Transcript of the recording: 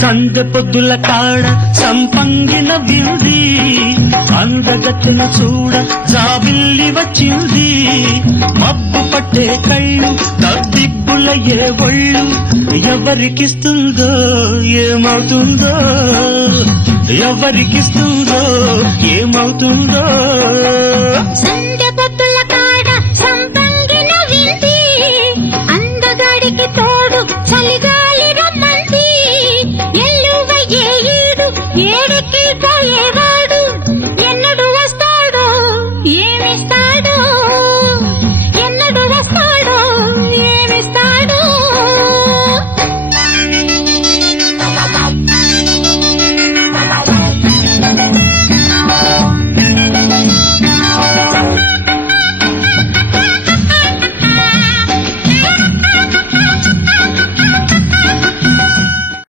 సందె పొద్దుల కాడ సంపంగిన బిల్ది అందగత్తెన చూడ జాబిల్లి వచ్చింది మబ్బు పట్టే కళ్ళు తద్దిబ్బులయ్యే ఒళ్ళు ఎవరికిస్తుందో ఏమవుతుందో ఎవరికిస్తుందో ఏమవుతుందో